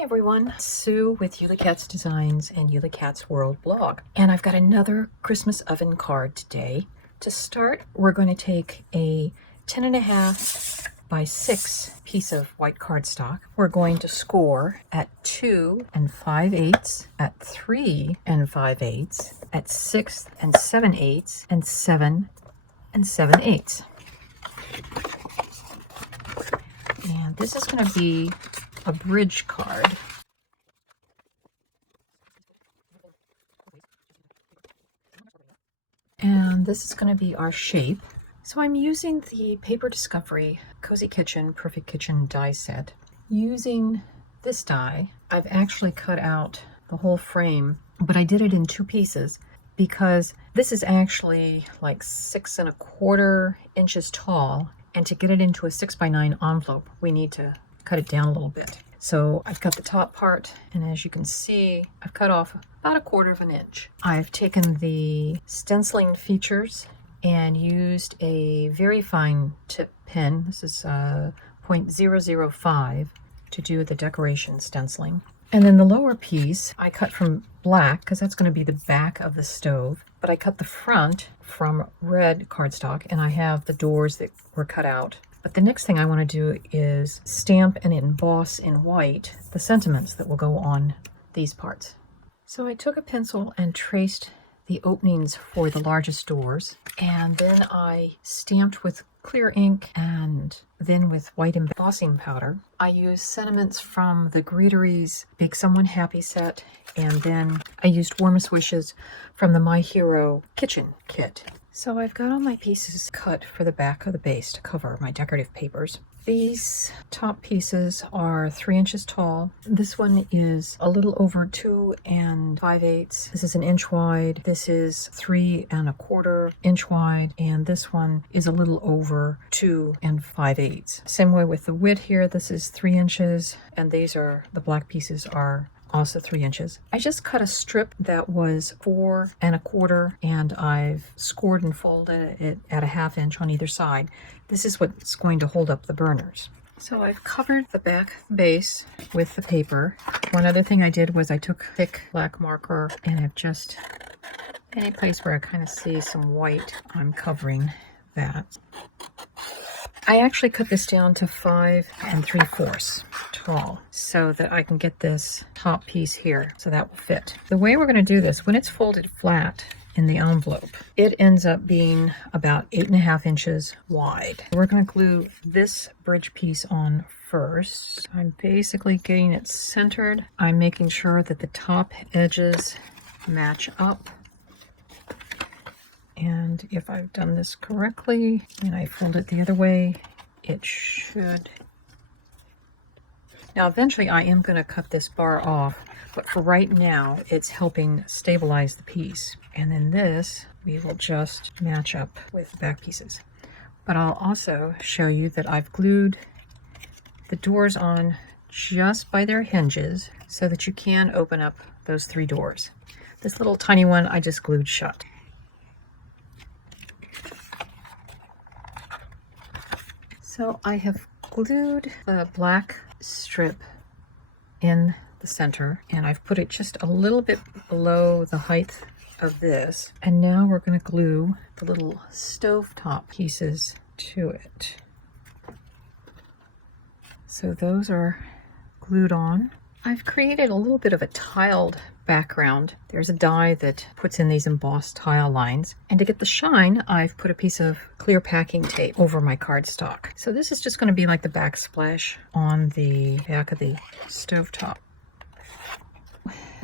Hi everyone, Sue with Ully Cat's Designs and Ully Cat's World blog. And I've got another Christmas oven card today. To start, we're going to take a 10.5 by 6 piece of white cardstock. We're going to score at 2 5/8, at 3 5/8, at 6 7/8, and 7 7/8. And this is going to be a bridge card. And this is going to be our shape. So I'm using the Paper Discovery Cozy Kitchen Perfect Kitchen die set. Using this die, I've actually cut out the whole frame, but I did it in 2 pieces because this is actually like 6 1/4 inches tall, and to get it into a 6 by 9 envelope, we need to cut it down a little bit. So I've cut the top part, and as you can see, I've cut off about 1/4 inch. I've taken the stenciling features and used a very fine tip pen. This is 0.005 to do the decoration stenciling. And then the lower piece I cut from black because that's going to be the back of the stove, but I cut the front from red cardstock, and I have the doors that were cut out. But the next thing I want to do is stamp and emboss in white the sentiments that will go on these parts. So I took a pencil and traced the openings for the largest doors, and then I stamped with clear ink and then with white embossing powder. I used sentiments from the Greeteries Bake Someone Happy set, and then I used Warmest Wishes from the My Hero Kitchen kit. So I've got all my pieces cut for the back of the base to cover my decorative papers. These top pieces are 3 inches tall. This one is a little over 2 5/8. This is 1 inch wide. This is 3 1/4 inch wide. And this one is a little over 2 5/8. Same way with the width here. This is 3 inches. And these are, the black pieces are also 3 inches. I just cut a strip that was 4 1/4, and I've scored and folded it at 1/2 inch on either side. This is what's going to hold up the burners. So I've covered the back base with the paper. One other thing I did was I took thick black marker and have just, any place where I kind of see some white, I'm covering that. I actually cut this down to 5 3/4 tall so that I can get this top piece here, so that will fit. The way we're going to do this, when it's folded flat in the envelope, it ends up being about 8 1/2 inches wide. We're going to glue this bridge piece on first. I'm basically getting it centered. I'm making sure that the top edges match up. And if I've done this correctly and I fold it the other way, it should. Now eventually I am going to cut this bar off, but for right now it's helping stabilize the piece. And then this we will just match up with the back pieces. But I'll also show you that I've glued the doors on just by their hinges so that you can open up those 3 doors. This little tiny one I just glued shut. So I have glued the black strip in the center, and I've put it just a little bit below the height of this. And now we're going to glue the little stovetop pieces to it. So those are glued on. I've created a little bit of a tiled background. There's a die that puts in these embossed tile lines, and to get the shine I've put a piece of clear packing tape over my cardstock. So this is just going to be like the backsplash on the back of the stovetop.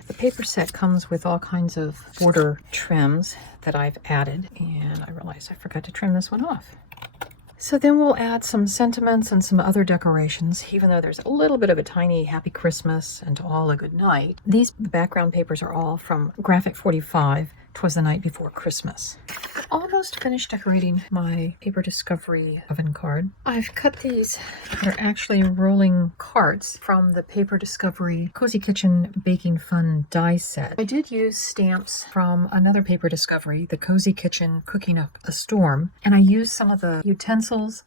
The paper set comes with all kinds of border trims that I've added, and I realized I forgot to trim this one off. So then we'll add some sentiments and some other decorations, even though there's a little bit of a tiny Happy Christmas and to all a good night. These background papers are all from Graphic 45, 'Twas the Night Before Christmas. Almost finished decorating my Paper Discovery oven card. I've cut these, they're actually rolling carts from the Paper Discovery Cozy Kitchen Baking Fun die set. I did use stamps from another Paper Discovery, the Cozy Kitchen Cooking Up a Storm, and I used some of the utensils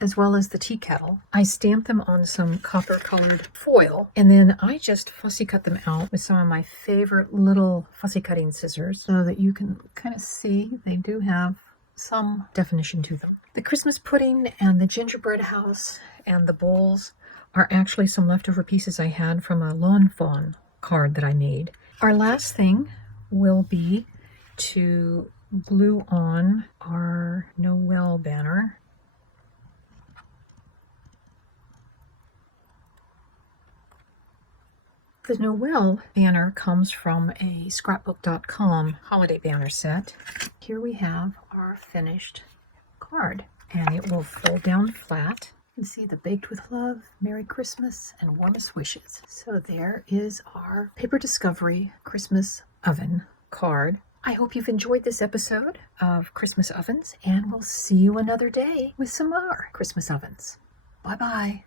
as well as the tea kettle. I stamped them on some copper colored foil, and then I just fussy cut them out with some of my favorite little fussy cutting scissors so that you can kind of see they do have some definition to them. The Christmas pudding and the gingerbread house and the bowls are actually some leftover pieces I had from a lawn fawn card that I made. Our last thing will be to glue on our Noel banner. The Noel banner comes from a scrapbook.com holiday banner set. Here we have our finished card, and it will fold down flat. You can see the Baked with Love, Merry Christmas, and Warmest Wishes. So there is our Paper Discovery Christmas oven card. I hope you've enjoyed this episode of Christmas ovens, and we'll see you another day with some more Christmas ovens. Bye-bye.